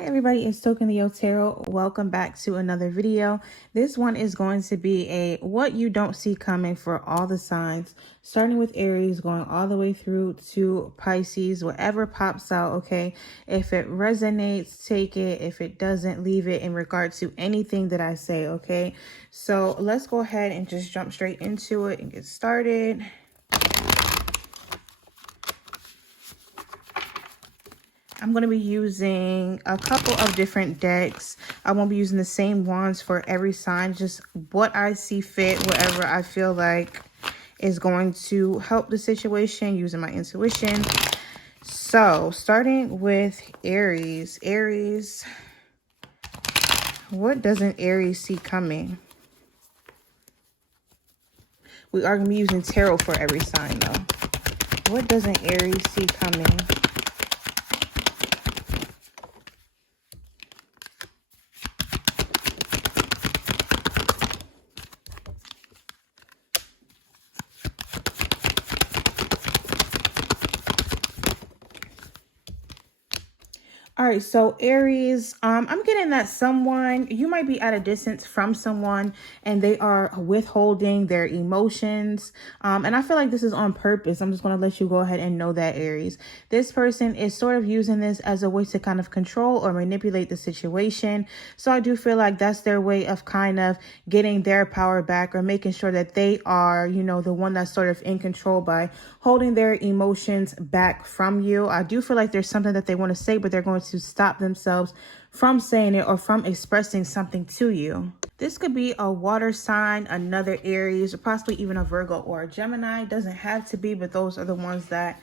Hi everybody, it's 𝙧𝙚𝙖𝙙𝙞𝙣 Welcome back to another video. This one is going to be a what you don't see coming for all the signs, starting with Aries, going all the way through to Pisces, whatever pops out, okay? If it resonates, take it. If it doesn't, leave it in regard to anything that I say, okay? So let's go ahead and just jump straight into it and get started. I'm going to be using a couple of different decks. I won't be using the same ones for every sign, just what I see fit, whatever I feel like is going to help the situation, using my intuition. So, starting with Aries. Aries, what doesn't Aries see coming? We are going to be using tarot for every sign, though. What doesn't Aries see coming? All right, so Aries, I'm getting that someone, you might be at a distance from someone and they are withholding their emotions. And I feel like this is on purpose. I'm just going to let you go ahead and know that, Aries. This person is sort of using this as a way to kind of control or manipulate the situation. So I do feel like that's their way of kind of getting their power back or making sure that they are, you know, the one that's sort of in control by holding their emotions back from you. I do feel like there's something that they want to say, but they're going to stop themselves from saying it or from expressing something to you. This could be a water sign, another Aries, or possibly even a Virgo or a Gemini. Doesn't have to be, but those are the ones that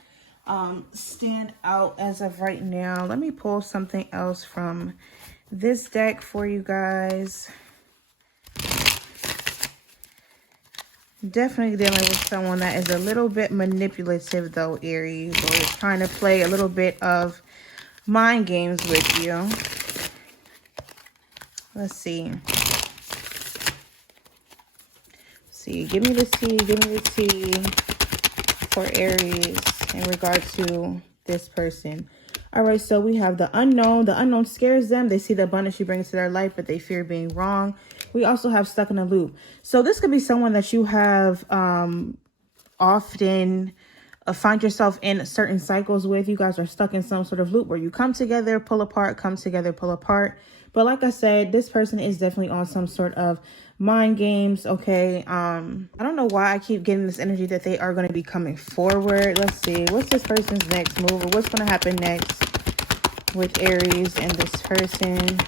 stand out as of right now. Let me pull something else from this deck for you guys. Definitely dealing with someone that is a little bit manipulative, though, Aries, or is trying to play a little bit of mind games with you. Let's see. Give me the tea for Aries in regard to this person. All right, so we have the unknown. The unknown scares them. They see the abundance you bring into their life, but they fear being wrong. We also have stuck in a loop. So this could be someone that you have often find yourself in certain cycles with. You guys are stuck in some sort of loop where you come together, pull apart, come together, pull apart. But like I said, this person is definitely on some sort of mind games, okay? I don't know why I keep getting this energy that they are going to be coming forward. Let's see. What's this person's next move, or what's going to happen next with Aries and this person?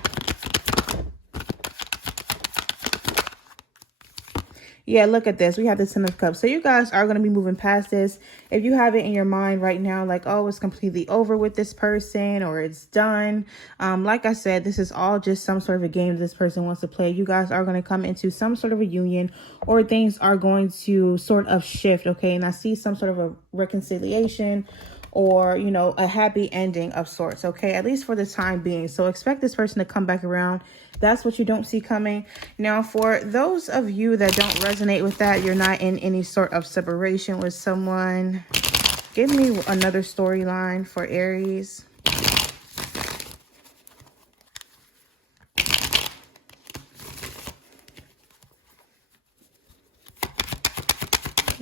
Yeah, look at this. We have the Ten of Cups. So you guys are going to be moving past this. If you have it in your mind right now, like, oh, it's completely over with this person or it's done. Like I said, this is all just some sort of a game this person wants to play. You guys are going to come into some sort of a union, or things are going to sort of shift, okay? And I see some sort of a reconciliation, or, you know, a happy ending of sorts, okay? At least for the time being. So expect this person to come back around. That's what you don't see coming. Now, for those of you that don't resonate with that, you're not in any sort of separation with someone. Give me another storyline for Aries.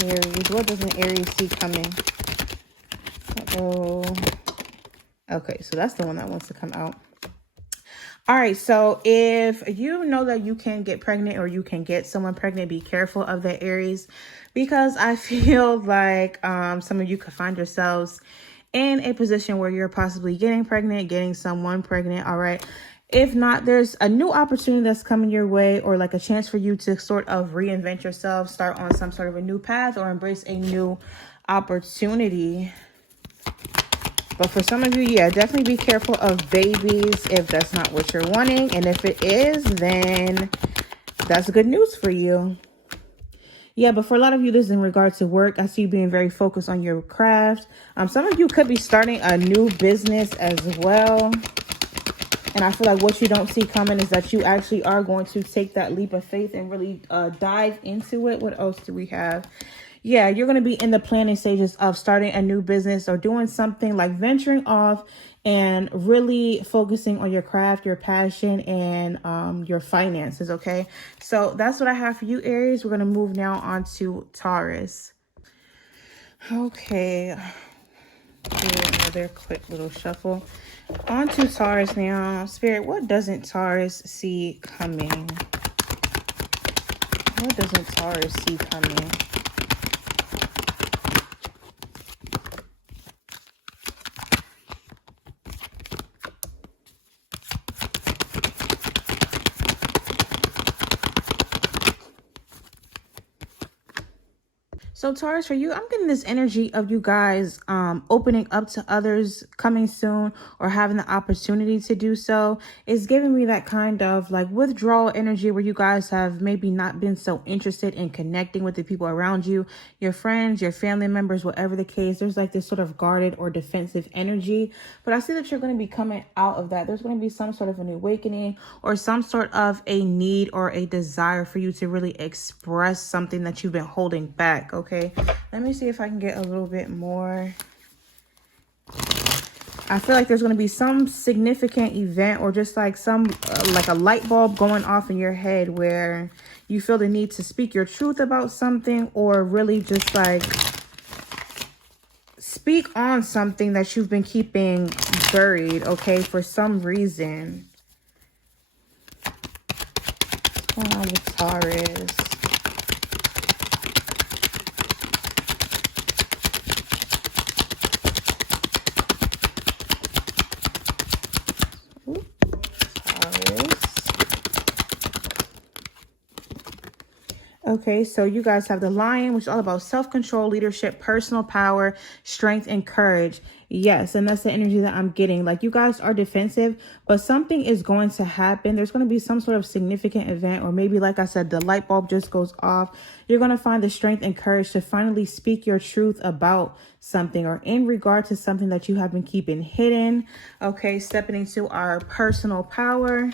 Aries, what doesn't Aries see coming? Uh-oh. Okay, so that's the one that wants to come out. All right, so if you know that you can get pregnant or you can get someone pregnant, be careful of that, Aries, because I feel like some of you could find yourselves in a position where you're possibly getting pregnant, getting someone pregnant, all right? If not, there's a new opportunity that's coming your way, or like a chance for you to sort of reinvent yourself, start on some sort of a new path, or embrace a new opportunity. But for some of you, yeah, definitely be careful of babies if that's not what you're wanting. And if it is, then that's good news for you. Yeah, but for a lot of you, this is in regard to work. I see you being very focused on your craft. Some of you could be starting a new business as well. And I feel like what you don't see coming is that you actually are going to take that leap of faith and really dive into it. What else do we have? Yeah, you're going to be in the planning stages of starting a new business or doing something like venturing off and really focusing on your craft, your passion, and your finances, okay? So that's what I have for you, Aries. We're going to move now on to Taurus. Okay, do another quick little shuffle. On to Taurus now. Spirit, what doesn't Taurus see coming? What doesn't Taurus see coming? So Taurus, for you, I'm getting this energy of you guys opening up to others coming soon or having the opportunity to do so. It's giving me that kind of like withdrawal energy where you guys have maybe not been so interested in connecting with the people around you, your friends, your family members, whatever the case. There's like this sort of guarded or defensive energy. But I see that you're going to be coming out of that. There's going to be some sort of an awakening or some sort of a need or a desire for you to really express something that you've been holding back. Okay, let me see if I can get a little bit more. I feel like there's going to be some significant event or just like some like a light bulb going off in your head where you feel the need to speak your truth about something or really just like speak on something that you've been keeping buried, okay, for some reason. What's going on with Taurus? Okay, so you guys have the Lion, which is all about self-control, leadership, personal power, strength, and courage. Yes, and that's the energy that I'm getting. Like you guys are defensive, but something is going to happen. There's going to be some sort of significant event, or maybe, like I said, the light bulb just goes off. You're going to find the strength and courage to finally speak your truth about something or in regard to something that you have been keeping hidden. Okay, stepping into our personal power.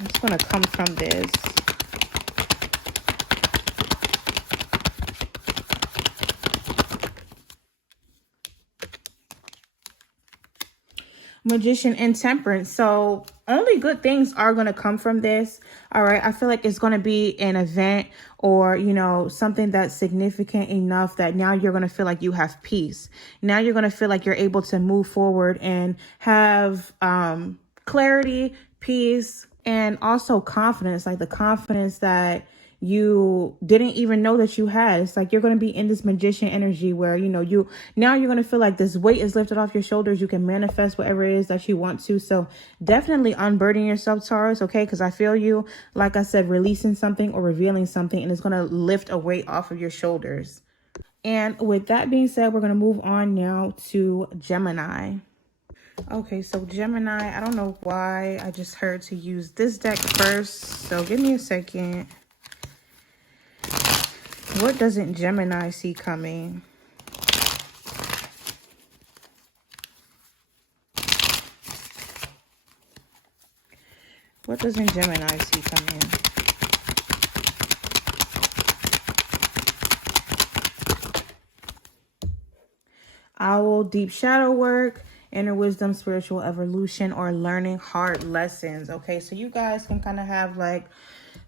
What's going to come from this? Magician and Temperance. So only good things are going to come from this. All right. I feel like it's going to be an event or, you know, something that's significant enough that now you're going to feel like you have peace. Now you're going to feel like you're able to move forward and have clarity, peace, and also confidence, like the confidence that you didn't even know that you had. It's like you're going to be in this magician energy where, you know, now you're going to feel like this weight is lifted off your shoulders. You can manifest whatever it is that you want to. So definitely unburden yourself, Taurus, okay? Because I feel you, like I said, releasing something or revealing something, and it's going to lift a weight off of your shoulders. And with that being said, we're going to move on now to Gemini. Okay, so Gemini, I don't know why I just heard to use this deck first. So give me a second. What doesn't Gemini see coming? What doesn't Gemini see coming? Owl, deep shadow work, inner wisdom, spiritual evolution, or learning hard lessons. Okay, so you guys can kind of have like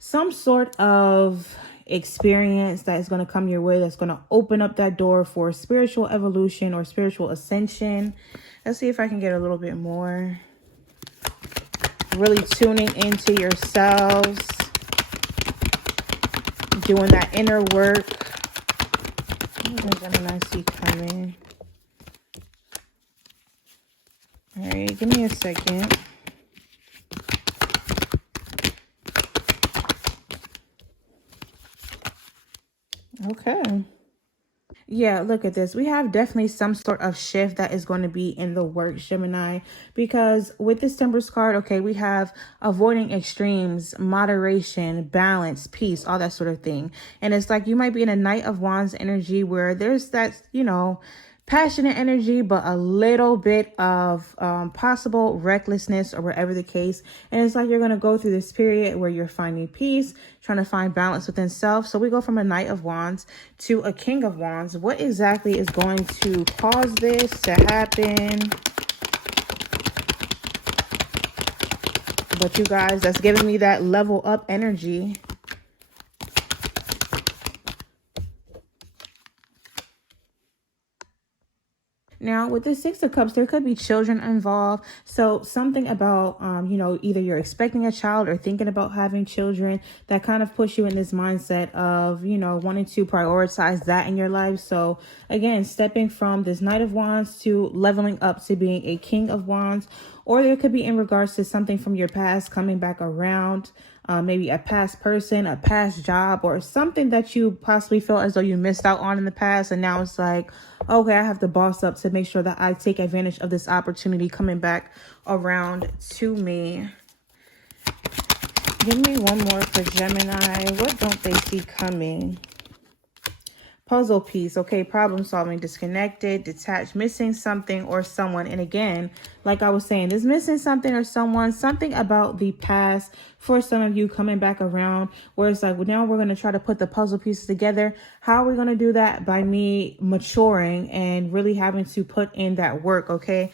some sort of experience that is going to come your way that's going to open up that door for spiritual evolution or spiritual ascension. Let's see if I can get a little bit more. Really tuning into yourselves, doing that inner work. What does Gemini see coming? All right, give me a second. Okay. Yeah, look at this. We have definitely some sort of shift that is going to be in the works, Gemini, because with this Temperance card, okay, we have avoiding extremes, moderation, balance, peace, all that sort of thing. And it's like you might be in a Knight of Wands energy where there's that, you know, passionate energy, but a little bit of possible recklessness or whatever the case. And it's like you're going to go through this period where you're finding peace, trying to find balance within self. So we go from a Knight of Wands to a King of Wands. What exactly is going to cause this to happen? But you guys, that's giving me that level up energy. Now, with the Six of Cups, there could be children involved. So something about, you know, either you're expecting a child or thinking about having children that kind of push you in this mindset of, you know, wanting to prioritize that in your life. So again, stepping from this Knight of Wands to leveling up to being a King of Wands. Or there could be in regards to something from your past coming back around. Maybe a past person, a past job, or something that you possibly felt as though you missed out on in the past. And now it's like, okay, I have to boss up to make sure that I take advantage of this opportunity coming back around to me. Give me one more for Gemini. What don't they see coming? Puzzle piece. Okay, problem solving, disconnected, detached, missing something or someone. And again, like I was saying, this missing something or someone, something about the past for some of you coming back around, where it's like, well, now we're going to try to put the puzzle pieces together. How are we going to do that? By me maturing and really having to put in that work. Okay.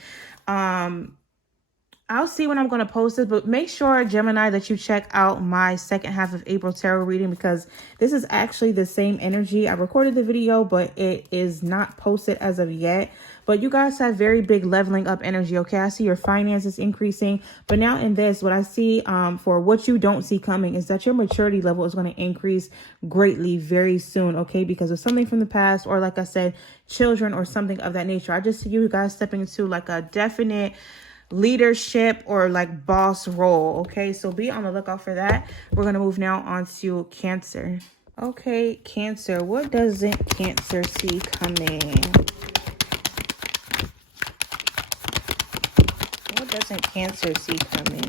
I'll see when I'm going to post it, but make sure, Gemini, that you check out my second half of April tarot reading, because this is actually the same energy. I recorded the video, but it is not posted as of yet. But you guys have very big leveling up energy, okay? I see your finances increasing. But now in this, what I see for what you don't see coming is that your maturity level is going to increase greatly very soon, okay? Because of something from the past, or like I said, children or something of that nature. I just see you guys stepping into like a definite leadership or like boss role. Okay, so be on the lookout for that. We're going to move now on to Cancer. Okay, Cancer, what doesn't Cancer see coming? What doesn't Cancer see coming?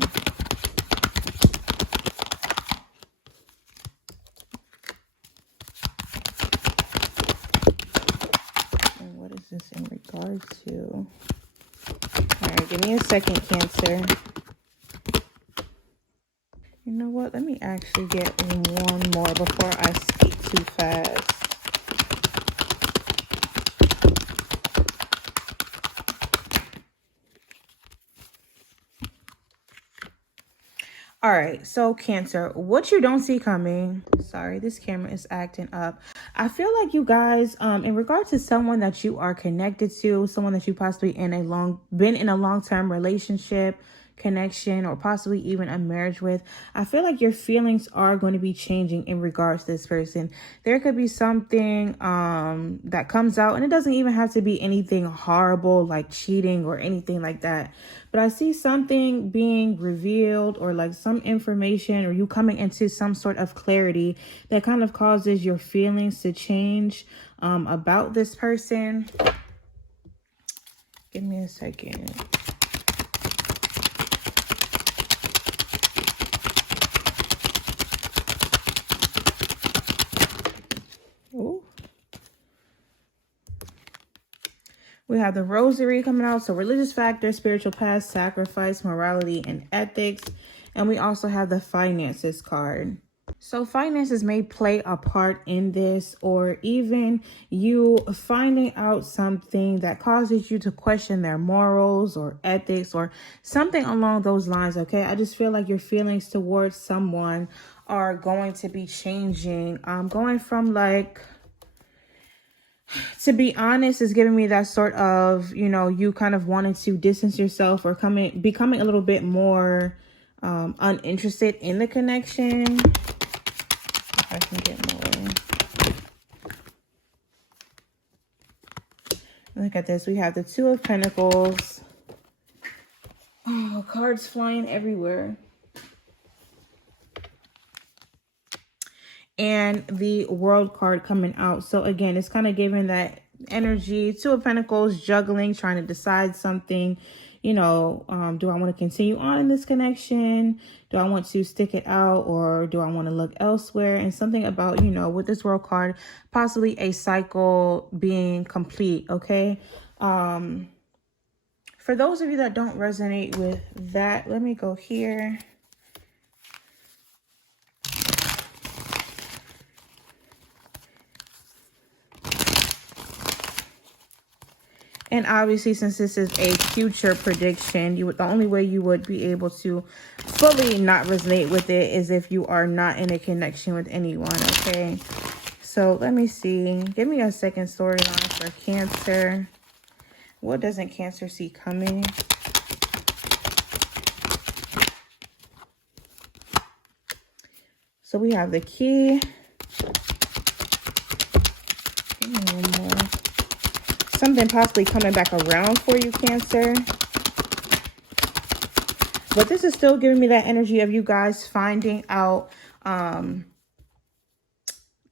And what is this in regards to? All right, give me a second, Cancer. You know what? Let me actually get one more before I speak too fast. All right, so Cancer, what you don't see coming. Sorry, this camera is acting up. I feel like you guys, in regard to someone that you are connected to, someone that you possibly been in a long-term relationship, connection, or possibly even a marriage with, I feel like your feelings are going to be changing in regards to this person. There could be something that comes out, and it doesn't even have to be anything horrible like cheating or anything like that. But I see something being revealed, or like some information, or you coming into some sort of clarity that kind of causes your feelings to change about this person. Give me a second. Ooh. We have the Rosary coming out. So religious factor, spiritual past, sacrifice, morality, and ethics. And we also have the finances card. So finances may play a part in this, or even you finding out something that causes you to question their morals or ethics or something along those lines. Okay, I just feel like your feelings towards someone are going to be changing. Going from like, to be honest, is giving me that sort of, you know, you kind of wanting to distance yourself or becoming a little bit more uninterested in the connection. If I can get more. Look at this. We have the Two of Pentacles. Oh, cards flying everywhere. And the World card coming out. So again, it's kind of giving that energy. Two of Pentacles, juggling, trying to decide something. you know, do I want to continue on in this connection? Do I want to stick it out, or do I want to look elsewhere? And something about, you know, with this World card, possibly a cycle being complete. Okay. For those of you that don't resonate with that, let me go here. And obviously, since this is a future prediction, the only way you would be able to fully not resonate with it is if you are not in a connection with anyone, okay? So let me see. Give me a second storyline for Cancer. What doesn't Cancer see coming? So we have the key. Give me one more. Something possibly coming back around for you, Cancer. But this is still giving me that energy of you guys finding out,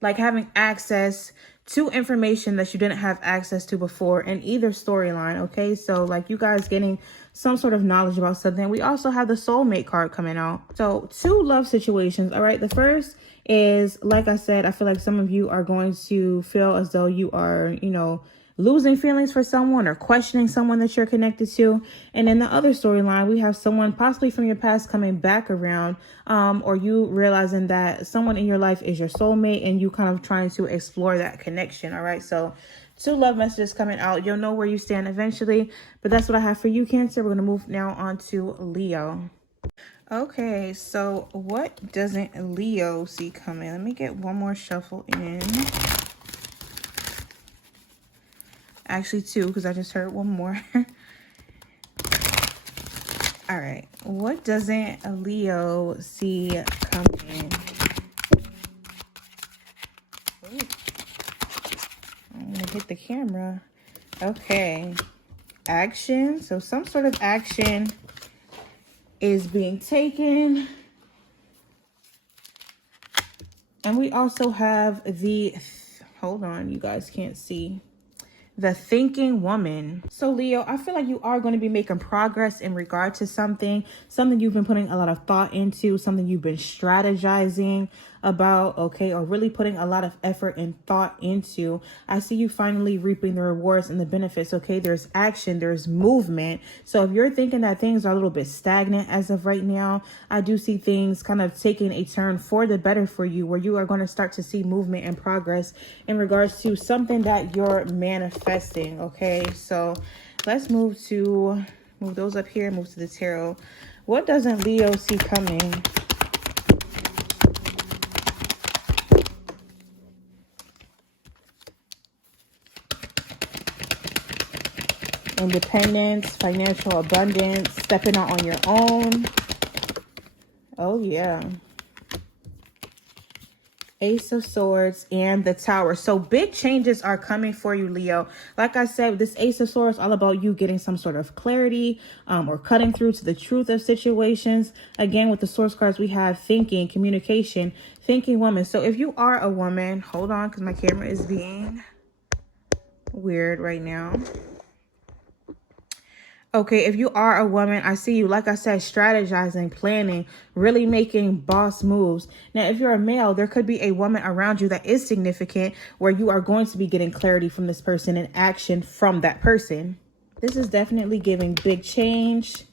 like having access to information that you didn't have access to before in either storyline, okay? So like you guys getting some sort of knowledge about something. We also have the soulmate card coming out. So 2 love situations, all right? The first is, like I said, I feel like some of you are going to feel as though you are, you know, losing feelings for someone or questioning someone that you're connected to. And in the other storyline, we have someone possibly from your past coming back around, or you realizing that someone in your life is your soulmate and you kind of trying to explore that connection. All right. So 2 love messages coming out. You'll know where you stand eventually, but that's what I have for you, Cancer. We're going to move now on to Leo. Okay. So what doesn't Leo see coming? Let me get one more shuffle in. Actually 2, because I just heard one more. All right. What doesn't Leo see coming? Ooh. I'm going to hit the camera. Okay. Action. So some sort of action is being taken. And we also have the, hold on, you guys can't see. The thinking woman. So Leo, I feel like you are going to be making progress in regard to something you've been putting a lot of thought into, something you've been strategizing about, okay, or really putting a lot of effort and thought into. I see you finally reaping the rewards and the benefits, okay? There's action, there's movement. So if you're thinking that things are a little bit stagnant as of right now, I do see things kind of taking a turn for the better for you, where you are going to start to see movement and progress in regards to something that you're manifesting, okay? So let's move those up here, move to the tarot. What doesn't Leo see coming? Independence, financial abundance, stepping out on your own. Oh, yeah. Ace of Swords and the Tower. So big changes are coming for you, Leo. Like I said, this Ace of Swords is all about you getting some sort of clarity, or cutting through to the truth of situations. Again, with the Source cards, we have thinking, communication, thinking woman. So if you are a woman, hold on, because my camera is being weird right now. Okay, if you are a woman, I see you, like I said, strategizing, planning, really making boss moves. Now, if you're a male, there could be a woman around you that is significant, where you are going to be getting clarity from this person and action from that person. This is definitely giving big change.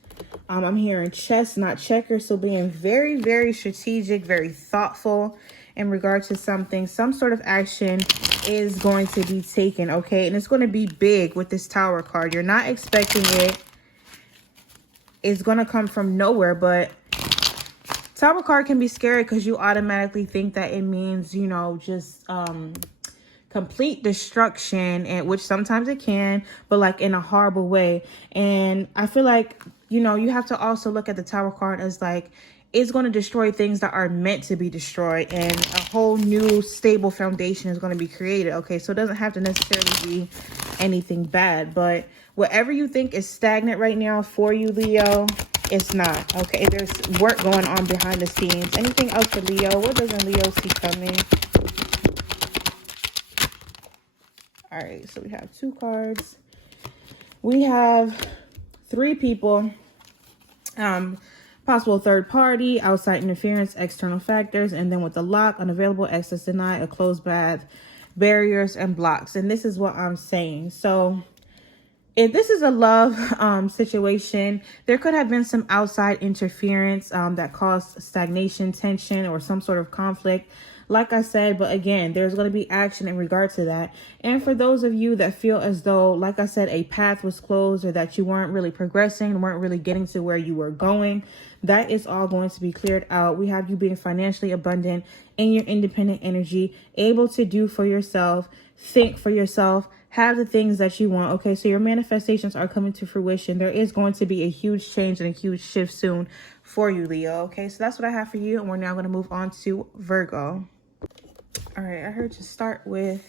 I'm hearing chess, not checkers. So being very, very strategic, very thoughtful in regard to something. Some sort of action is going to be taken, okay? And it's going to be big with this Tower card. You're not expecting it. It's going to come from nowhere, but Tower card can be scary because you automatically think that it means, you know, just complete destruction, and which sometimes it can, but like in a horrible way. And I feel like, you know, you have to also look at the Tower card as like, it's going to destroy things that are meant to be destroyed, and a whole new stable foundation is going to be created. Okay, so it doesn't have to necessarily be anything bad, but whatever you think is stagnant right now for you, Leo, it's not. Okay, there's work going on behind the scenes. Anything else for Leo? What doesn't Leo see coming? All right, so we have 2 cards. We have 3 people, possible third party, outside interference, external factors, and then with the lock, unavailable, access denied, a closed path, barriers, and blocks. And this is what I'm saying. So if this is a love situation, there could have been some outside interference that caused stagnation, tension, or some sort of conflict. Like I said, but again, there's going to be action in regard to that. And for those of you that feel as though, like I said, a path was closed or that you weren't really progressing, weren't really getting to where you were going, that is all going to be cleared out. We have you being financially abundant in your independent energy, able to do for yourself, think for yourself, have the things that you want. Okay, so your manifestations are coming to fruition. There is going to be a huge change and a huge shift soon for you, Leo. Okay, so that's what I have for you. And we're now going to move on to Virgo. All right, I heard you start with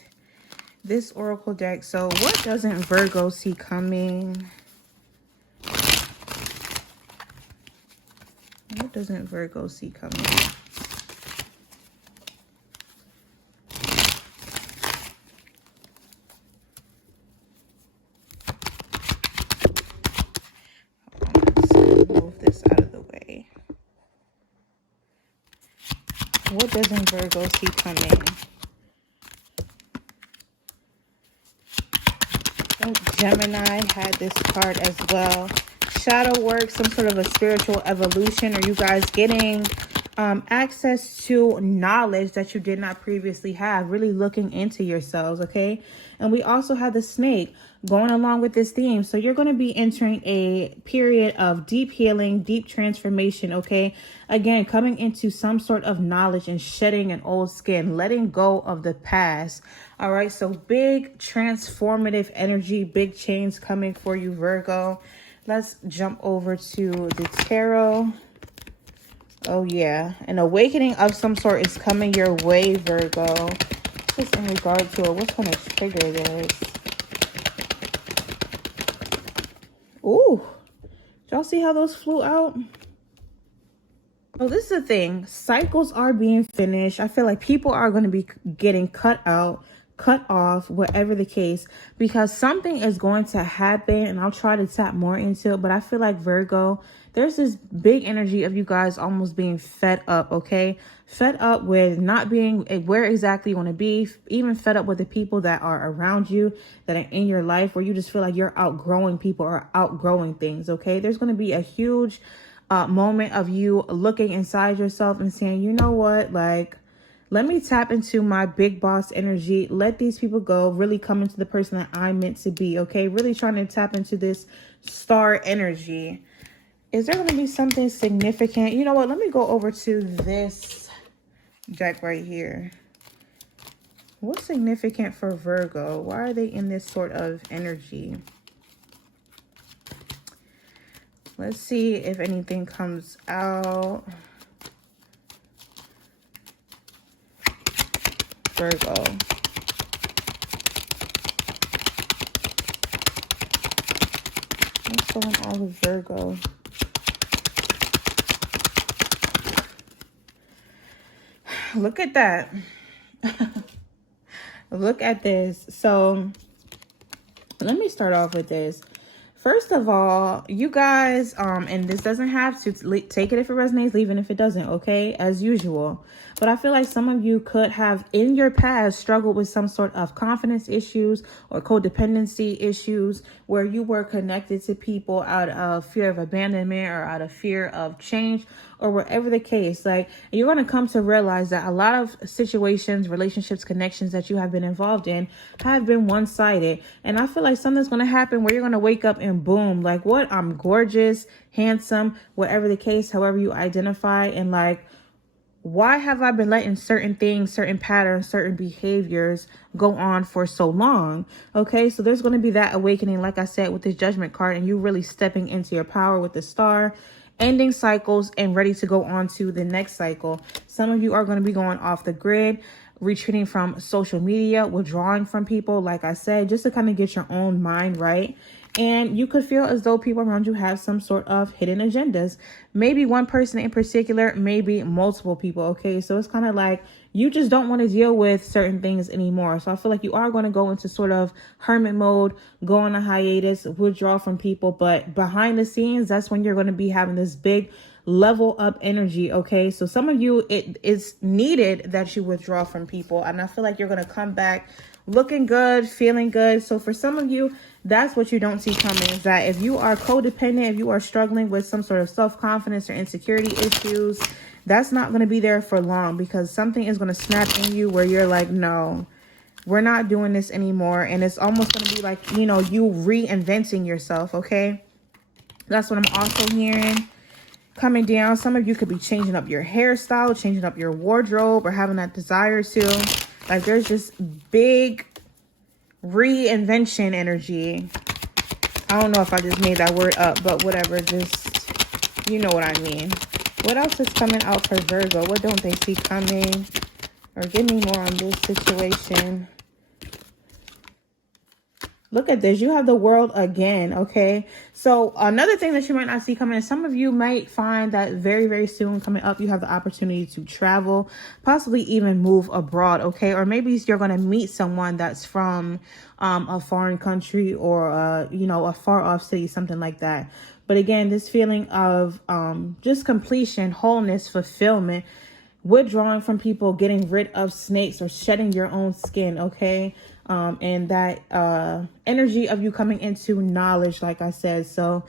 this oracle deck. So what doesn't Virgo see coming? What doesn't Virgo see coming? Move this out of the way. What doesn't Virgo see coming? Oh, Gemini had this card as well. Shadow work, some sort of a spiritual evolution, or you guys getting access to knowledge that you did not previously have, really looking into yourselves, okay? And we also have the snake going along with this theme. So you're going to be entering a period of deep healing, deep transformation, okay? Again, coming into some sort of knowledge and shedding an old skin, letting go of the past. All right, so big transformative energy, big change coming for you, Virgo. Let's jump over to the tarot. Oh, yeah. An awakening of some sort is coming your way, Virgo. Just in regard to it, what's going to trigger this? Ooh. Did y'all see how those flew out? Oh, this is the thing. Cycles are being finished. I feel like people are going to be getting cut out, cut off, whatever the case, because something is going to happen, and I'll try to tap more into it. But I feel like Virgo, there's this big energy of you guys almost being fed up, okay? Fed up with not being where exactly you want to be, even fed up with the people that are around you, that are in your life, where you just feel like you're outgrowing people or outgrowing things, okay? There's going to be a huge moment of you looking inside yourself and saying, you know what, like, let me tap into my big boss energy. Let these people go. Really come into the person that I'm meant to be, okay? Really trying to tap into this star energy. Is there going to be something significant? You know what? Let me go over to this deck right here. What's significant for Virgo? Why are they in this sort of energy? Let's see if anything comes out. Virgo. What's going on with Virgo? Look at that. Look at this. So let me start off with this. First of all, you guys, and this doesn't have to take it if it resonates, leave it if it doesn't, okay? As usual. But I feel like some of you could have in your past struggled with some sort of confidence issues or codependency issues where you were connected to people out of fear of abandonment or out of fear of change or whatever the case. Like, you're going to come to realize that a lot of situations, relationships, connections that you have been involved in have been one-sided. And I feel like something's going to happen where you're going to wake up and boom, like, what? I'm gorgeous, handsome, whatever the case, however you identify. And like, why have I been letting certain things, certain patterns, certain behaviors go on for so long? Okay, so there's going to be that awakening, like I said, with this Judgment card, and you really stepping into your power with the star, ending cycles and ready to go on to the next cycle. Some of you are going to be going off the grid, retreating from social media, withdrawing from people, like I said, just to kind of get your own mind right. And you could feel as though people around you have some sort of hidden agendas. Maybe one person in particular, maybe multiple people, okay? So it's kind of like you just don't want to deal with certain things anymore. So I feel like you are going to go into sort of hermit mode, go on a hiatus, withdraw from people. But behind the scenes, that's when you're going to be having this big level up energy. Okay. So some of you, it is needed that you withdraw from people. And I feel like you're going to come back looking good, feeling good. So for some of you, that's what you don't see coming, is that if you are codependent, if you are struggling with some sort of self-confidence or insecurity issues, that's not going to be there for long, because something is going to snap in you where you're like, no, we're not doing this anymore. And it's almost going to be like, you know, you reinventing yourself. Okay. That's what I'm also hearing coming down. Some of you could be changing up your hairstyle, changing up your wardrobe, or having that desire to. Like, there's just big reinvention energy. I don't know if I just made that word up, but whatever. Just, you know what I mean. What else is coming out for Virgo? What don't they see coming? Or give me more on this situation. Look at this. You have the World again. Okay. So another thing that you might not see coming is some of you might find that very, very soon coming up, you have the opportunity to travel, possibly even move abroad. Okay. Or maybe you're going to meet someone that's from a foreign country, or, you know, a far off city, something like that. But again, this feeling of just completion, wholeness, fulfillment, withdrawing from people, getting rid of snakes, or shedding your own skin. Okay. And that energy of you coming into knowledge, like I said. So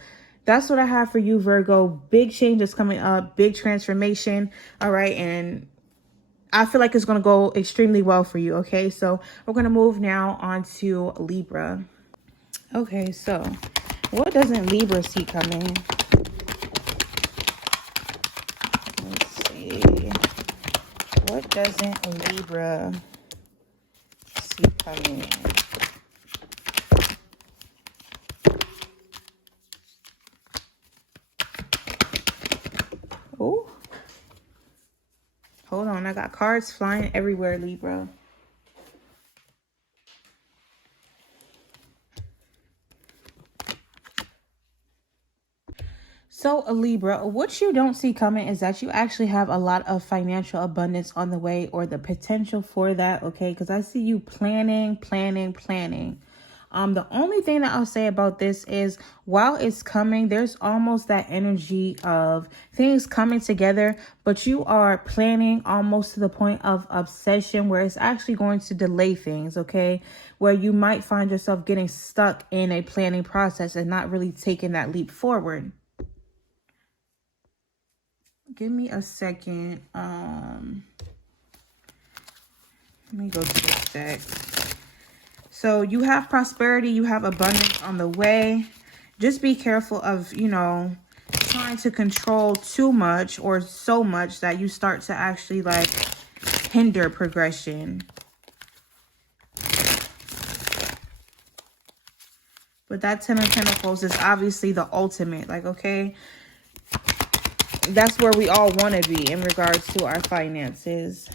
that's what I have for you, Virgo. Big changes coming up, big transformation. All right. And I feel like it's going to go extremely well for you. Okay. So we're going to move now on to Libra. Okay. So what doesn't Libra see coming? Let's see. What doesn't Libra see coming? Oh, hold on. I got cards flying everywhere, Libra. So, Libra, what you don't see coming is that you actually have a lot of financial abundance on the way, or the potential for that, okay? Because I see you planning. The only thing that I'll say about this is, while it's coming, there's almost that energy of things coming together, but you are planning almost to the point of obsession, where it's actually going to delay things, okay? Where you might find yourself getting stuck in a planning process and not really taking that leap forward. Give me a second. Let me go to this deck. So you have prosperity, you have abundance on the way. Just be careful of, you know, trying to control too much or so much that you start to actually like hinder progression. But that 10 of Pentacles is obviously the ultimate, like, okay, that's where we all want to be in regards to our finances.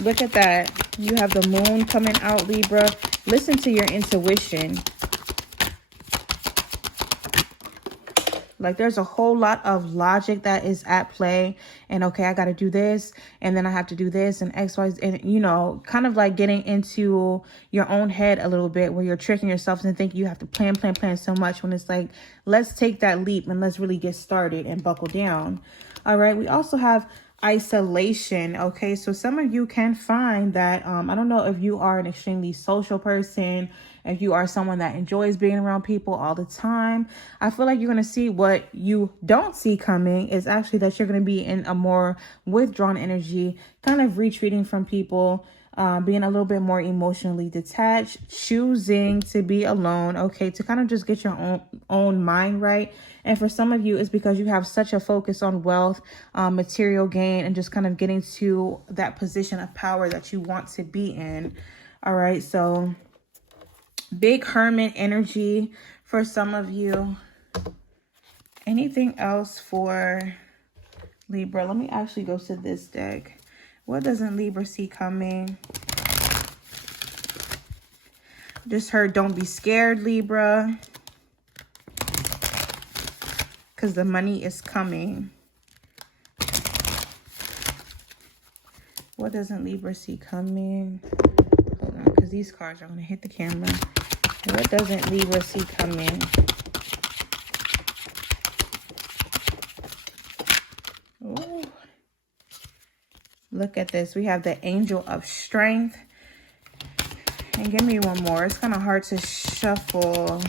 Look at that. You have the moon coming out, Libra. Listen to your intuition. Like, there's a whole lot of logic that is at play. And okay, I got to do this, and then I have to do this, and X, Y, and you know, kind of like getting into your own head a little bit, where you're tricking yourself and thinking you have to plan so much, when it's like, let's take that leap and let's really get started and buckle down. All right. We also have isolation. Okay, so some of you can find that I don't know if you are an extremely social person, if you are someone that enjoys being around people all the time. I feel like you're going to see what you don't see coming is actually that you're going to be in a more withdrawn energy, kind of retreating from people, being a little bit more emotionally detached, choosing to be alone, okay, to kind of just get your own mind right. And for some of you, it's because you have such a focus on wealth, material gain, and just kind of getting to that position of power that you want to be in. All right, so big hermit energy for some of you. Anything else for Libra? Let me actually go to this deck. What doesn't Libra see coming? Just heard, don't be scared, Libra, because the money is coming. What doesn't Libra see coming? Hold on, because these cards are going to hit the camera. What doesn't Libra see coming? Ooh. Look at this. We have the Angel of Strength. And give me one more. It's kind of hard to shuffle.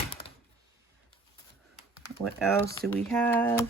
What else do we have?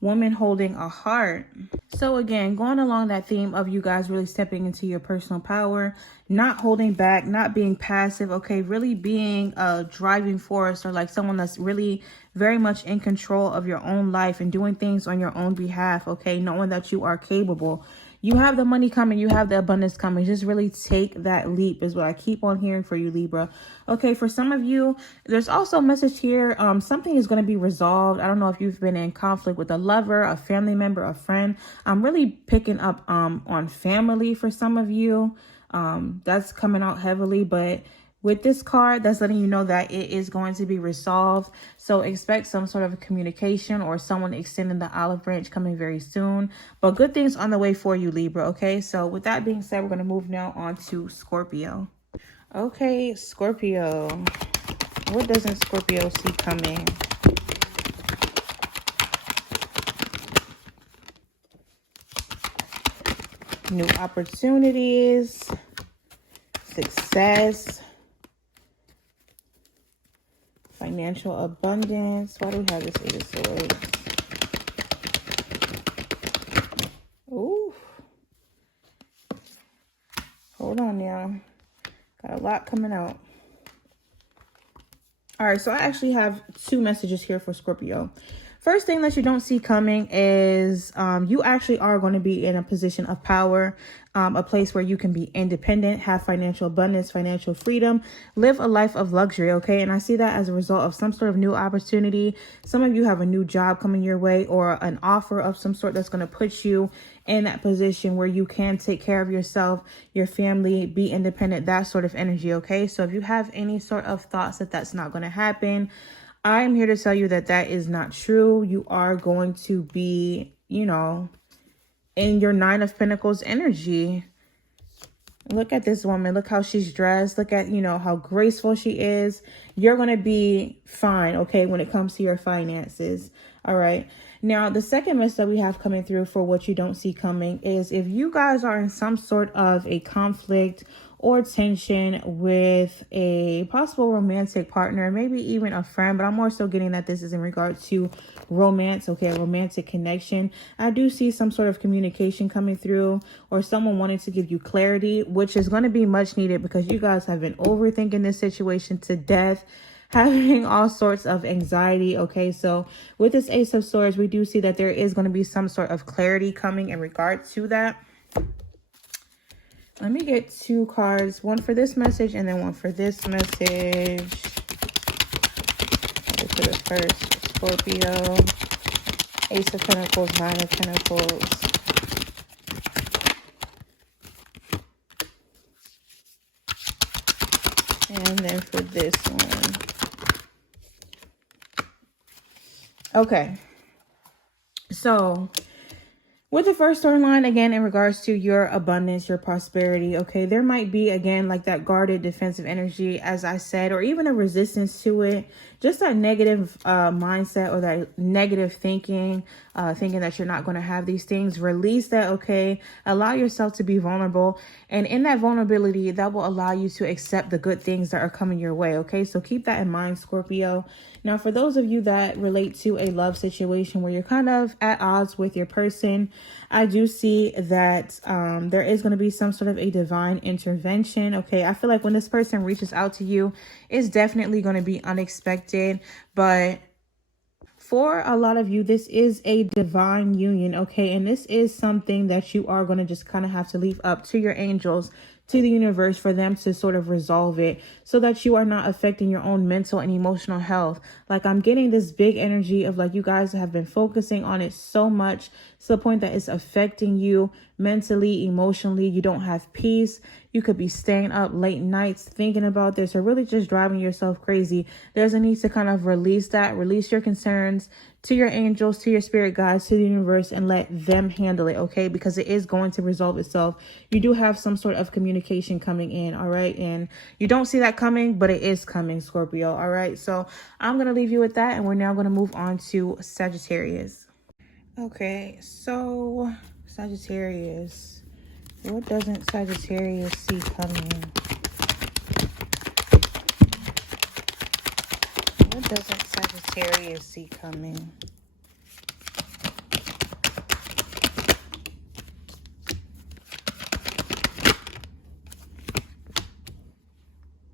Woman holding a heart. So again, going along that theme of you guys really stepping into your personal power, not holding back, not being passive, okay, really being a driving force, or like someone that's really very much in control of your own life and doing things on your own behalf, okay, knowing that you are capable. You have the money coming, you have the abundance coming. Just really take that leap is what I keep on hearing for you, Libra. Okay, for some of you, there's also a message here. Something is going to be resolved. I don't know if you've been in conflict with a lover, a family member, a friend. I'm really picking up on family for some of you. That's coming out heavily, but with this card, that's letting you know that it is going to be resolved. So expect some sort of communication or someone extending the olive branch coming very soon. But good things on the way for you, Libra, okay? So with that being said, we're going to move now on to Scorpio. Okay, Scorpio. What doesn't Scorpio see coming? New opportunities, success, financial abundance. Why do we have this Eight of Swords? Ooh. Hold on now. Got a lot coming out. All right, so I actually have two messages here for Scorpio. First thing that you don't see coming is you actually are going to be in a position of power, a place where you can be independent, have financial abundance, financial freedom, live a life of luxury, okay? And I see that as a result of some sort of new opportunity. Some of you have a new job coming your way or an offer of some sort that's going to put you in that position where you can take care of yourself, your family, be independent, that sort of energy, okay? So if you have any sort of thoughts that that's not going to happen, I am here to tell you that that is not true. You are going to be, you know, in your Nine of Pentacles energy. Look at this woman. Look how she's dressed. Look at, you know, how graceful she is. You're going to be fine, okay, when it comes to your finances. All right. Now, the second message that we have coming through for what you don't see coming is if you guys are in some sort of a conflict or tension with a possible romantic partner, maybe even a friend, but I'm more so getting that this is in regard to romance, okay, a romantic connection. I do see some sort of communication coming through or someone wanting to give you clarity, which is going to be much needed because you guys have been overthinking this situation to death, having all sorts of anxiety, okay? So with this Ace of Swords, we do see that there is going to be some sort of clarity coming in regard to that. Let me get two cards, one for this message and then one for this message. For the first, Scorpio, Ace of Pentacles, Nine of Pentacles. And then for this one. Okay. So with the first storyline, again, in regards to your abundance, your prosperity, okay, there might be, again, like that guarded defensive energy, as I said, or even a resistance to it, just that negative mindset or that negative thinking, thinking that you're not going to have these things. Release that, okay? Allow yourself to be vulnerable. And in that vulnerability, that will allow you to accept the good things that are coming your way, okay? So keep that in mind, Scorpio. Now, for those of you that relate to a love situation where you're kind of at odds with your person, I do see that there is going to be some sort of a divine intervention. Okay, I feel like when this person reaches out to you, it's definitely going to be unexpected. But for a lot of you, this is a divine union. Okay, and this is something that you are going to just kind of have to leave up to your angels, to the universe, for them to sort of resolve it so that you are not affecting your own mental and emotional health. Like, I'm getting this big energy of like you guys have been focusing on it so much to the point that it's affecting you mentally, emotionally. You don't have peace. You could be staying up late nights thinking about this, or really just driving yourself crazy. There's a need to kind of release your concerns to your angels, to your spirit guides, to the universe, and let them handle it, okay? Because it is going to resolve itself. You do have some sort of communication coming in, all right? And you don't see that coming, but it is coming, Scorpio, all right? So I'm going to leave you with that, and we're now going to move on to Sagittarius. Okay, so Sagittarius. What doesn't Sagittarius see coming? What doesn't Sagittarius see coming?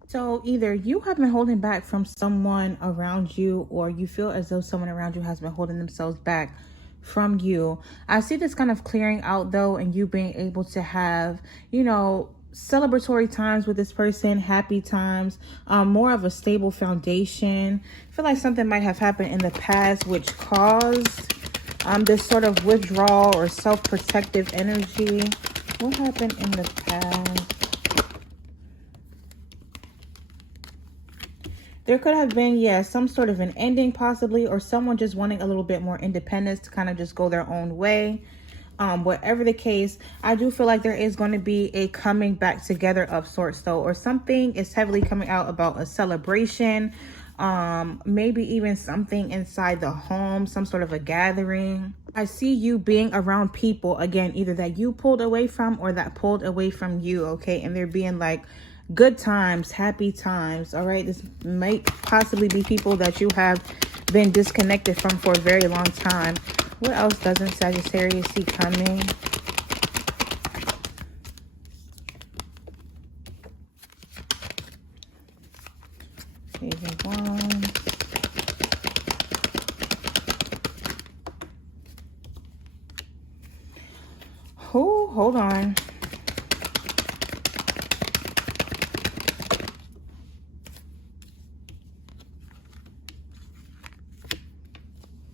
So either you have been holding back from someone around you, or you feel as though someone around you has been holding themselves back from you. I see this kind of clearing out though, and you being able to have, you know, celebratory times with this person, happy times, more of a stable foundation. I feel like something might have happened in the past which caused this sort of withdrawal or self-protective energy. What happened in the past? There could have been, yeah, some sort of an ending possibly, or someone just wanting a little bit more independence to kind of just go their own way. Whatever the case, I do feel like there is going to be a coming back together of sorts though, or something is heavily coming out about a celebration, maybe even something inside the home, some sort of a gathering. I see you being around people, again, either that you pulled away from or that pulled away from you, okay? And there being like good times, happy times, all right? This might possibly be people that you have been disconnected from for a very long time. What else doesn't Sagittarius see coming? Page of Wands. Oh, hold on.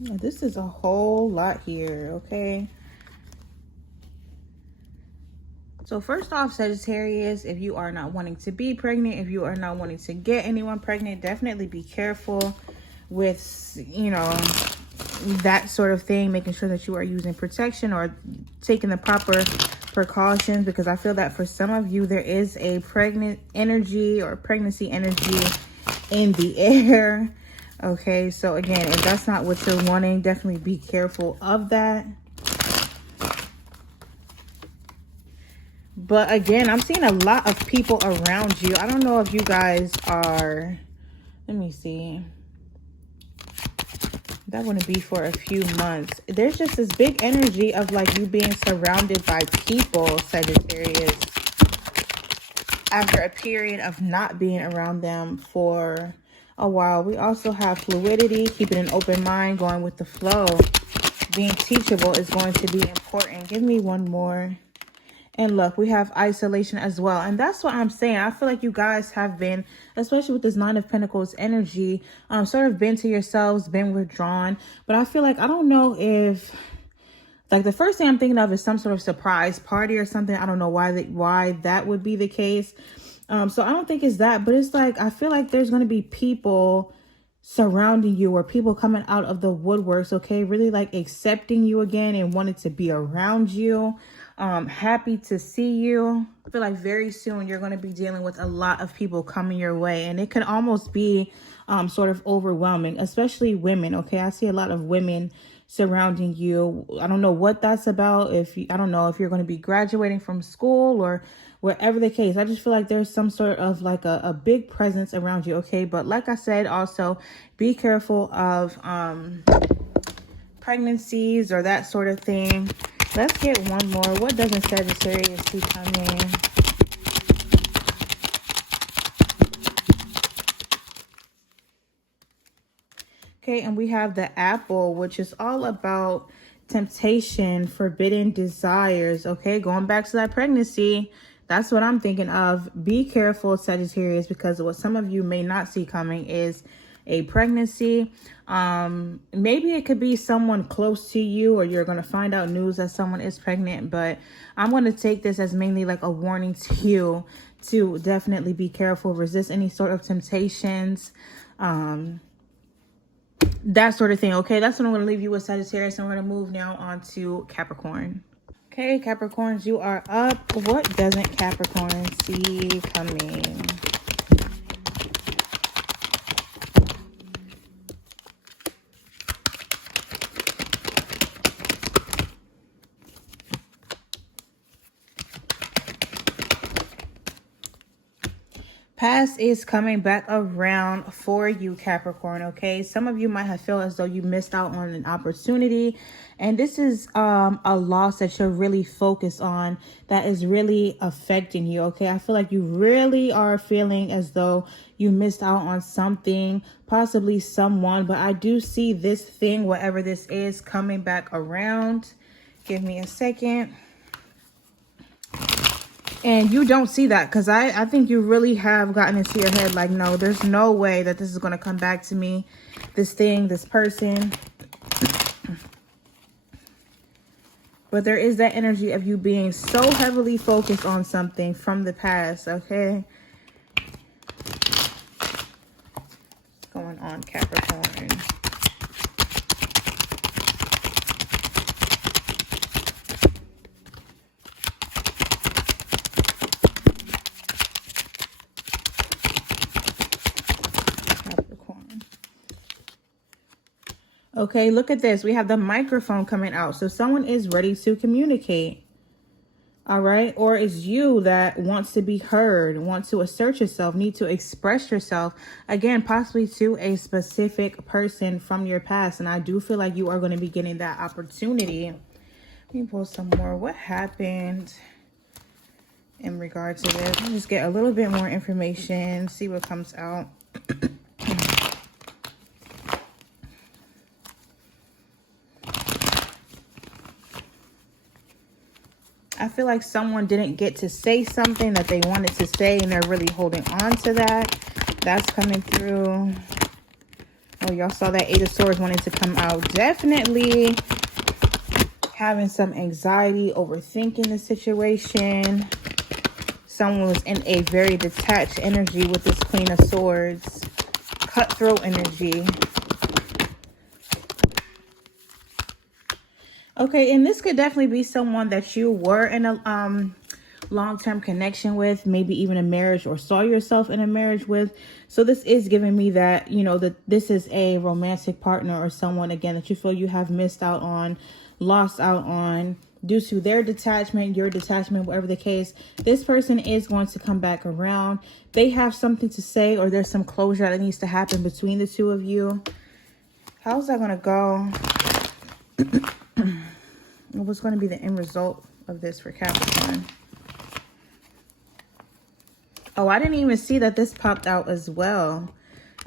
This is a whole lot here, okay? So first off, Sagittarius, if you are not wanting to be pregnant, if you are not wanting to get anyone pregnant, definitely be careful with, you know, that sort of thing, making sure that you are using protection or taking the proper precautions, because I feel that for some of you, there is a pregnant energy or pregnancy energy in the air. Okay, so again, if that's not what you're wanting, definitely be careful of that. But again, I'm seeing a lot of people around you. I don't know if you guys are, let me see. That wouldn't be for a few months. There's just this big energy of like you being surrounded by people, Sagittarius, after a period of not being around them for a while. We also have fluidity, keeping an open mind, going with the flow. Being teachable is going to be important. Give me one more. And look, we have isolation as well. And that's what I'm saying. I feel like you guys have been, especially with this Nine of Pentacles energy, sort of been to yourselves, been withdrawn. But I feel like, I don't know if, like, the first thing I'm thinking of is some sort of surprise party or something. I don't know why that would be the case. So I don't think it's that, but it's like, I feel like there's going to be people surrounding you, or people coming out of the woodworks, okay? Really like accepting you again and wanting to be around you. Happy to see you. I feel like very soon you're going to be dealing with a lot of people coming your way, and it can almost be sort of overwhelming, especially women, okay? I see a lot of women surrounding you. I don't know what that's about. I don't know if you're going to be graduating from school or whatever the case. I just feel like there's some sort of like a big presence around you, okay? But like I said, also be careful of pregnancies or that sort of thing. Let's get one more. What doesn't Sagittarius see coming? Okay, and we have the Apple, which is all about temptation, forbidden desires. Okay, going back to that pregnancy, that's what I'm thinking of. Be careful, Sagittarius, because what some of you may not see coming is a pregnancy. Maybe it could be someone close to you, or you're going to find out news that someone is pregnant. But I'm going to take this as mainly like a warning to you to definitely be careful, resist any sort of temptations, that sort of thing. Okay, that's what I'm going to leave you with, Sagittarius. And we're going to move now on to Capricorn. Okay, Capricorns, you are up. What doesn't Capricorn see coming? Past is coming back around for you, Capricorn, okay? Some of you might have felt as though you missed out on an opportunity. And this is a loss that you're really focused on, that is really affecting you, okay? I feel like you really are feeling as though you missed out on something, possibly someone. But I do see this thing, whatever this is, coming back around. Give me a second. And you don't see that, because I think you really have gotten into your head like, no, there's no way that this is going to come back to me. This thing, this person. But there is that energy of you being so heavily focused on something from the past, okay? What's going on, Capricorn? Okay, look at this. We have the microphone coming out. So someone is ready to communicate. All right. Or it's you that wants to be heard, want to assert yourself, need to express yourself. Again, possibly to a specific person from your past. And I do feel like you are going to be getting that opportunity. Let me pull some more. What happened in regard to this? Let me just get a little bit more information, see what comes out. I feel like someone didn't get to say something that they wanted to say, and they're really holding on to that. That's coming through. Oh, y'all saw that Eight of Swords wanting to come out. Definitely having some anxiety, overthinking the situation. Someone was in a very detached energy with this Queen of Swords. Cutthroat energy. Okay, and this could definitely be someone that you were in a long-term connection with, maybe even a marriage, or saw yourself in a marriage with. So this is giving me that, you know, that this is a romantic partner or someone, again, that you feel you have missed out on, lost out on, due to their detachment, your detachment, whatever the case. This person is going to come back around. They have something to say, or there's some closure that needs to happen between the two of you. How's that going to go? What's going to be the end result of this for Capricorn? Oh, I didn't even see that this popped out as well.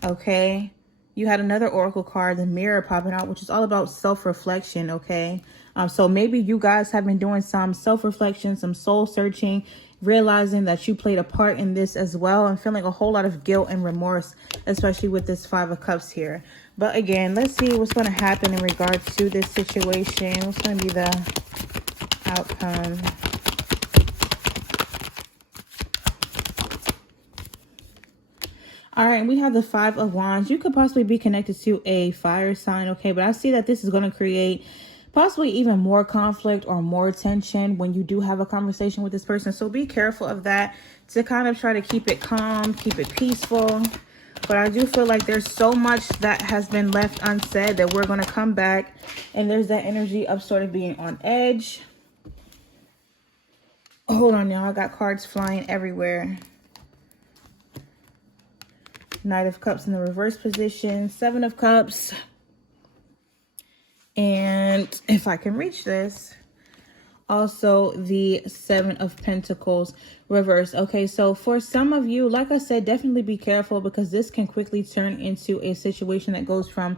Okay. You had another oracle card, the Mirror, popping out, which is all about self-reflection. Okay. So maybe you guys have been doing some self-reflection, some soul searching, realizing that you played a part in this as well, and feeling a whole lot of guilt and remorse, especially with this Five of Cups here. But again, let's see what's going to happen in regards to this situation. What's going to be the outcome? All right, we have the Five of Wands. You could possibly be connected to a fire sign, okay? But I see that this is going to create possibly even more conflict or more tension when you do have a conversation with this person. So be careful of that, to kind of try to keep it calm, keep it peaceful. But I do feel like there's so much that has been left unsaid that we're going to come back. And there's that energy of sort of being on edge. Hold on, y'all. I got cards flying everywhere. Knight of Cups in the reverse position. Seven of Cups. And if I can reach this, also the Seven of Pentacles reverse. Okay, so for some of you, like I said, definitely be careful, because this can quickly turn into a situation that goes from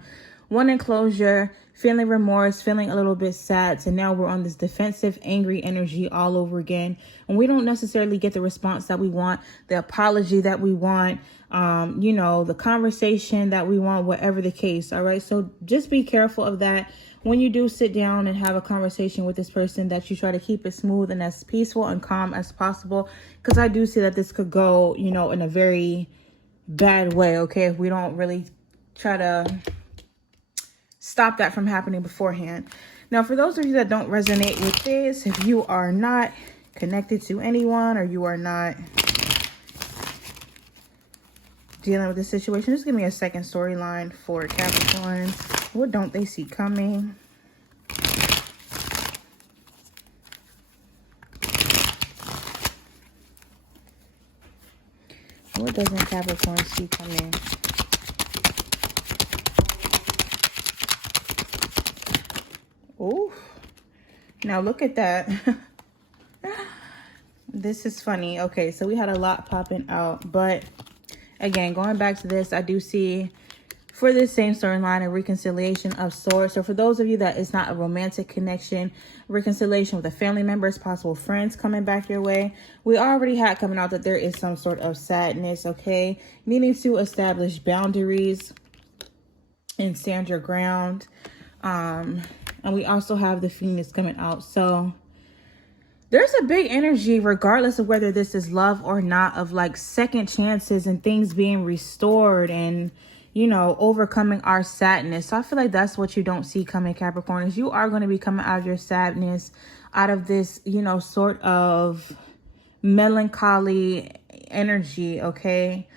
wanting closure, feeling remorse, feeling a little bit sad. So now we're on this defensive, angry energy all over again. And we don't necessarily get the response that we want, the apology that we want, you know, the conversation that we want, whatever the case. All right. So just be careful of that. When you do sit down and have a conversation with this person, that you try to keep it smooth and as peaceful and calm as possible. Because I do see that this could go, you know, in a very bad way. Okay. If we don't really try to stop that from happening beforehand. Now, for those of you that don't resonate with this, if you are not connected to anyone or you are not dealing with this situation, just give me a second storyline for Capricorn. What don't they see coming? What doesn't Capricorn see coming? Ooh. Now look at that. This is funny. Okay, so we had a lot popping out. But again, going back to this, I do see for this same storyline a reconciliation of sorts. So for those of you that is not a romantic connection, reconciliation with a family members, possible friends coming back your way. We already had coming out that there is some sort of sadness, okay? Needing to establish boundaries and stand your ground. And we also have the Phoenix coming out. So there's a big energy, regardless of whether this is love or not, of like second chances and things being restored and, you know, overcoming our sadness. So I feel like that's what you don't see coming, Capricorn, is you are going to be coming out of your sadness, out of this, you know, sort of melancholy energy, okay?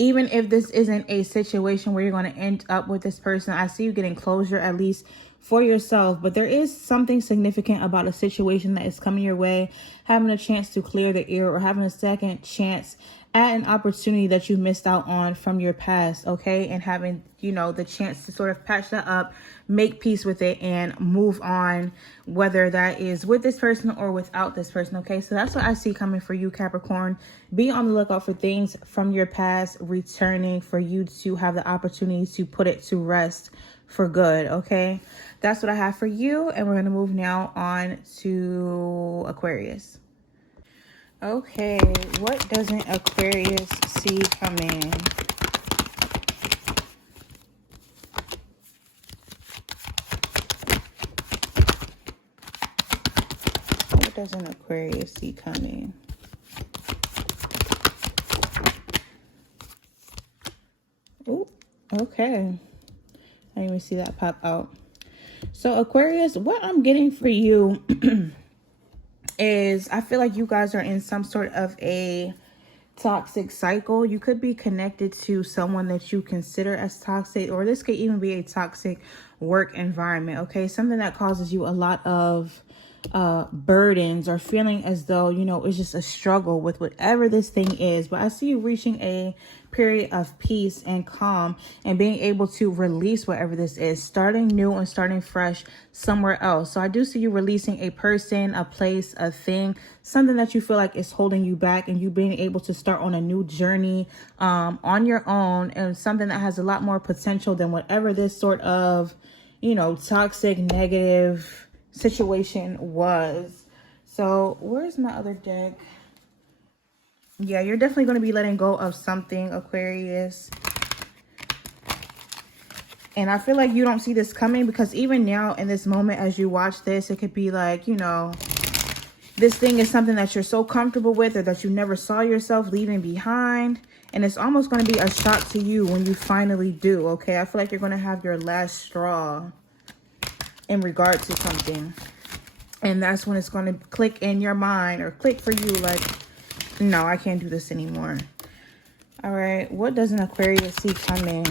Even if this isn't a situation where you're going to end up with this person, I see you getting closure, at least for yourself. But there is something significant about a situation that is coming your way, having a chance to clear the air or having a second chance at an opportunity that you missed out on from your past, okay? And having, you know, the chance to sort of patch that up, make peace with it, and move on, whether that is with this person or without this person, okay? So that's what I see coming for you, Capricorn. Be on the lookout for things from your past returning for you to have the opportunity to put it to rest for good, okay? That's what I have for you, and we're going to move now on to Aquarius. Okay, what doesn't Aquarius see coming? What doesn't Aquarius see coming? Oh, okay. I didn't even see that pop out. So Aquarius, what I'm getting for you is I feel like you guys are in some sort of a toxic cycle. You could be connected to someone that you consider as toxic, or this could even be a toxic work environment, okay? Something that causes you a lot of burdens, or feeling as though, you know, it's just a struggle with whatever this thing is. But I see you reaching a period of peace and calm and being able to release whatever this is, starting new and starting fresh somewhere else. So I do see you releasing a person, a place, a thing, something that you feel like is holding you back, and you being able to start on a new journey on your own, and something that has a lot more potential than whatever this sort of, you know, toxic, negative situation was. So where's my other deck? Yeah, you're definitely going to be letting go of something, Aquarius. And I feel like you don't see this coming, because even now in this moment as you watch this, it could be like, you know, this thing is something that you're so comfortable with, or that you never saw yourself leaving behind. And it's almost going to be a shock to you when you finally do, okay? I feel like you're going to have your last straw in regard to something. And that's when it's going to click in your mind, or click for you like, no, I can't do this anymore. All right, what does an Aquarius see coming?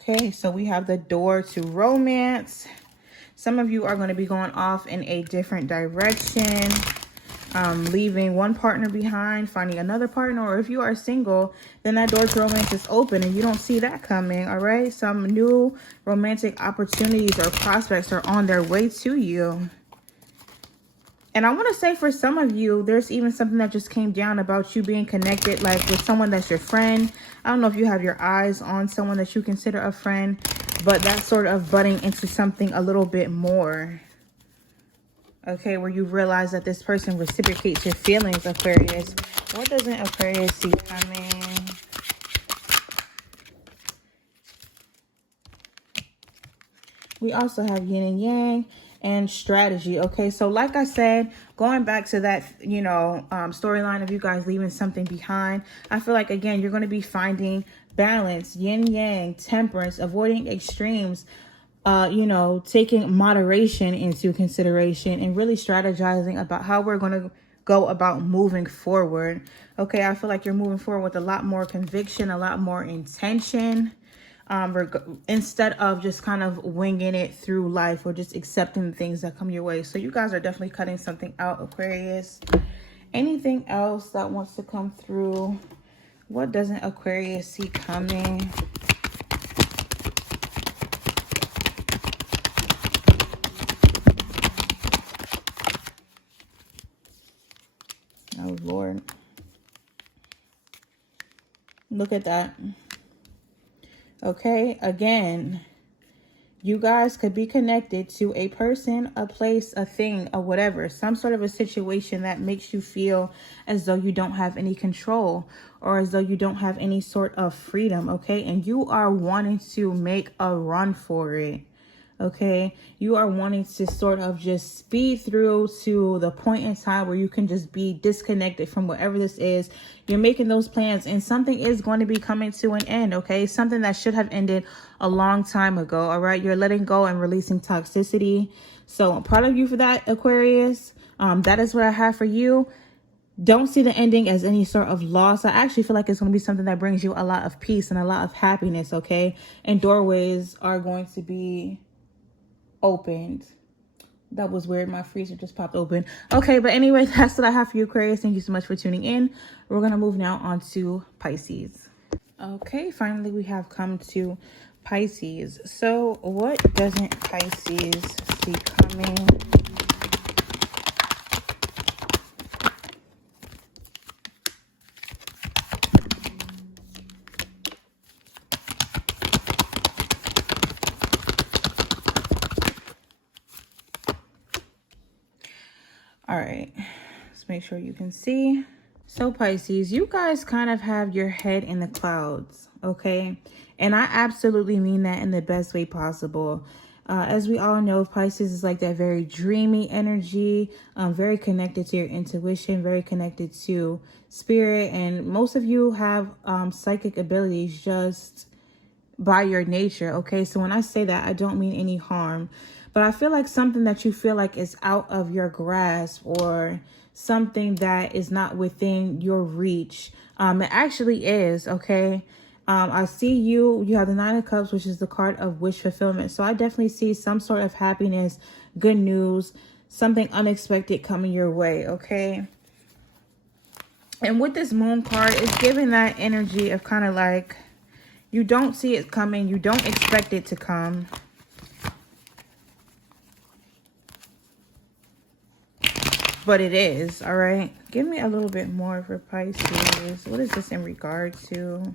Okay, so we have the door to romance. Some of you are going to be going off in a different direction, leaving one partner behind, finding another partner. Or if you are single, then that door to romance is open and you don't see that coming. All right, some new romantic opportunities or prospects are on their way to you. And I want to say for some of you, there's even something that just came down about you being connected, like with someone that's your friend. I don't know if you have your eyes on someone that you consider a friend, but that's sort of budding into something a little bit more. Okay, where you realize that this person reciprocates your feelings, Aquarius. What doesn't Aquarius see coming? We also have yin and yang and strategy. Okay, so like I said, going back to that, you know, storyline of you guys leaving something behind, I feel like, again, you're going to be finding balance, yin yang, temperance, avoiding extremes, you know, taking moderation into consideration and really strategizing about how we're going to go about moving forward. Okay, I feel like you're moving forward with a lot more conviction, a lot more intention. Instead of just kind of winging it through life or just accepting the things that come your way. So you guys are definitely cutting something out, Aquarius. Anything else that wants to come through? What doesn't Aquarius see coming? Oh, Lord. Look at that. Okay, again, you guys could be connected to a person, a place, a thing, or whatever. Some sort of a situation that makes you feel as though you don't have any control or as though you don't have any sort of freedom, okay? And you are wanting to make a run for it. Okay, you are wanting to sort of just speed through to the point in time where you can just be disconnected from whatever this is. You're making those plans and something is going to be coming to an end. Okay, something that should have ended a long time ago. All right, you're letting go and releasing toxicity. So I'm proud of you for that, Aquarius. That is what I have for you. Don't see the ending as any sort of loss. I actually feel like it's going to be something that brings you a lot of peace and a lot of happiness. Okay, and doorways are going to be opened. That was weird. My freezer just popped open. Okay, but anyway, that's what I have for you, Aquarius. Thank you so much for tuning in. We're going to move now on to Pisces. Okay, finally we have come to Pisces. So what doesn't Pisces see coming? All right, let's make sure you can see. So Pisces, you guys kind of have your head in the clouds, okay? And I absolutely mean that in the best way possible. As we all know, Pisces is like that very dreamy energy, very connected to your intuition, very connected to spirit. And most of you have psychic abilities just by your nature, okay? So when I say that, I don't mean any harm. But I feel like something that you feel like is out of your grasp or something that is not within your reach. It actually is, okay? I see you have the Nine of Cups, which is the card of wish fulfillment. So I definitely see some sort of happiness, good news, something unexpected coming your way, okay? And with this Moon card, it's giving that energy of kind of like, you don't see it coming, you don't expect it to come. But it is, all right? Give me a little bit more for Pisces. What is this in regard to?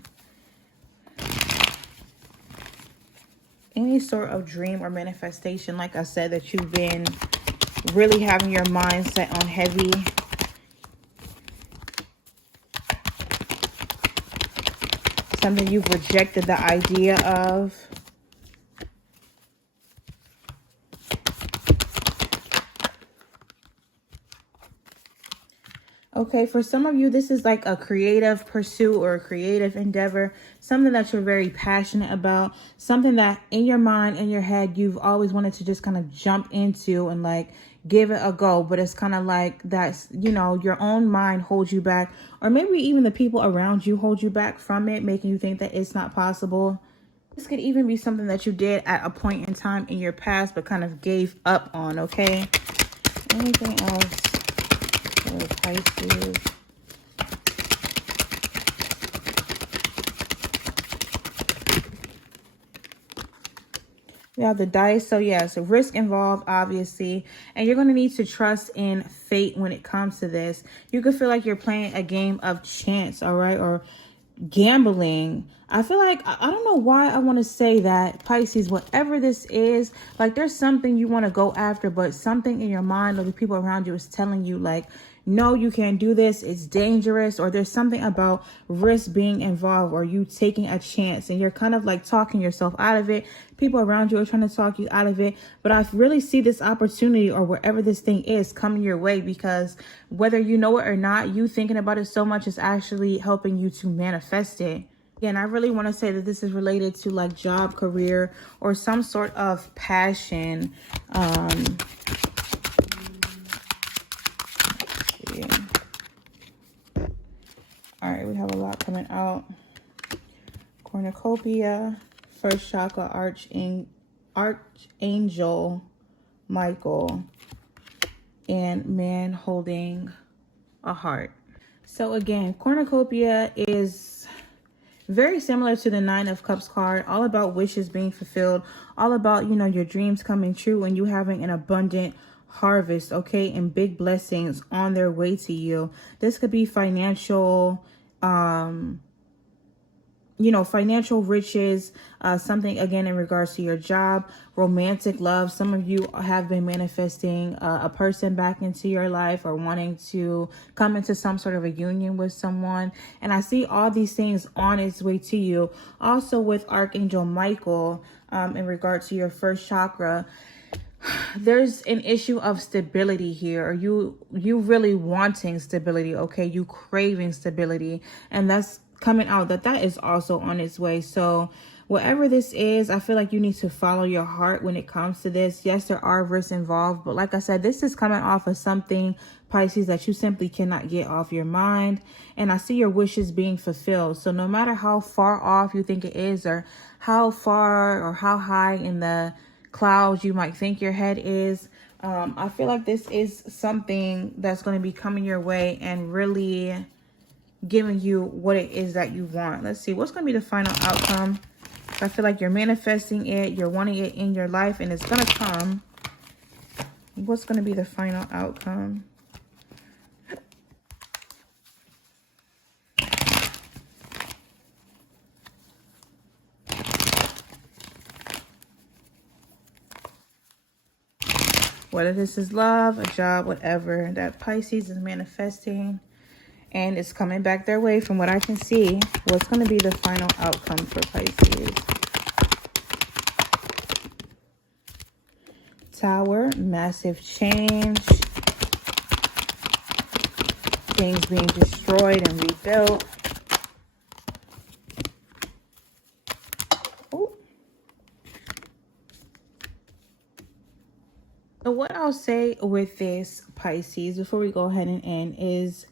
Any sort of dream or manifestation, like I said, that you've been really having your mind set on heavy. Something you've rejected the idea of. Okay, for some of you, this is like a creative pursuit or a creative endeavor, something that you're very passionate about, something that in your mind, in your head, you've always wanted to just kind of jump into and like give it a go. But it's kind of like that's, you know, your own mind holds you back, or maybe even the people around you hold you back from it, making you think that it's not possible. This could even be something that you did at a point in time in your past, but kind of gave up on, okay? Anything else? Pisces. We We have the dice. So yes, risk involved, obviously. And you're going to need to trust in fate when it comes to this. You could feel like you're playing a game of chance, all right? Or gambling. I feel like, I don't know why I want to say that, Pisces, whatever this is, like there's something you want to go after, but something in your mind or the people around you is telling you like, no, you can't do this. It's dangerous. Or there's something about risk being involved or you taking a chance and you're kind of like talking yourself out of it. People around you are trying to talk you out of it. But I really see this opportunity or wherever this thing is coming your way, because whether you know it or not, you thinking about it so much is actually helping you to manifest it. Again, I really want to say that this is related to like job, career, or some sort of passion. All right, we have a lot coming out. Cornucopia, first chakra, Archangel Michael, and man holding a heart. So again, Cornucopia is very similar to the Nine of Cups card, all about wishes being fulfilled, all about, you know, your dreams coming true and you having an abundant harvest, okay, and big blessings on their way to you. This could be financial, you know, financial riches, something again in regards to your job, romantic love. Some of you have been manifesting a person back into your life or wanting to come into some sort of a union with someone. And I see all these things on its way to you. Also with Archangel Michael, in regards to your first chakra, there's an issue of stability here, or you really wanting stability, okay? You craving stability, and that's coming out that is also on its way. So whatever this is, I feel like you need to follow your heart when it comes to this. Yes, there are risks involved, but like I said, this is coming off of something, Pisces, that you simply cannot get off your mind. And I see your wishes being fulfilled. So no matter how far off you think it is, or how far or how high in the clouds you might think your head is, I feel like this is something that's going to be coming your way and really giving you what it is that you want. Let's see what's going to be the final outcome. I feel like you're manifesting it, you're wanting it in your life, and it's going to come. What's going to be the final outcome? Whether this is love, a job, whatever, that Pisces is manifesting and it's coming back their way from what I can see. What's going to be the final outcome for Pisces? Tower, massive change. Things being destroyed and rebuilt. So what I'll say with this, Pisces, before we go ahead and end, is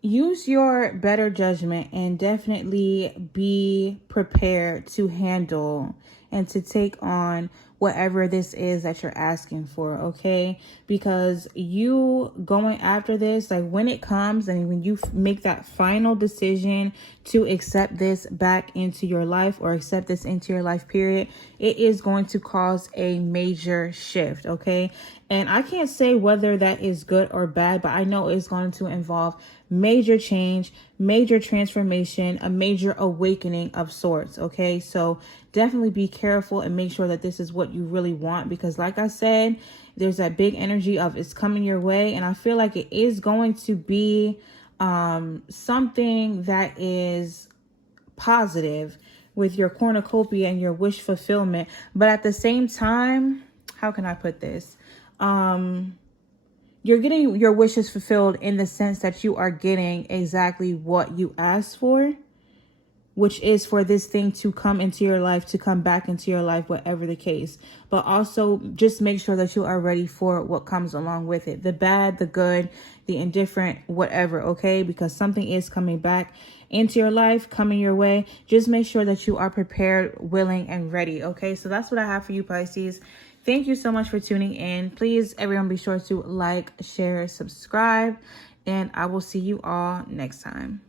use your better judgment and definitely be prepared to handle and to take on whatever this is that you're asking for, okay? Because you going after this, like when it comes and when you make that final decision to accept this back into your life or accept this into your life, period, it is going to cause a major shift, okay? And I can't say whether that is good or bad, but I know it's going to involve major change, major transformation, a major awakening of sorts, okay? So definitely be careful and make sure that this is what you really want, because like I said, there's that big energy of it's coming your way, and I feel like it is going to be something that is positive with your cornucopia and your wish fulfillment. But at the same time, how can I put this? You're getting your wishes fulfilled in the sense that you are getting exactly what you asked for, which is for this thing to come into your life, to come back into your life, whatever the case. But also just make sure that you are ready for what comes along with it. The bad, the good, the indifferent, whatever, okay? Because something is coming back into your life, coming your way. Just make sure that you are prepared, willing, and ready, okay? So that's what I have for you, Pisces. Thank you so much for tuning in. Please, everyone, be sure to like, share, subscribe, and I will see you all next time.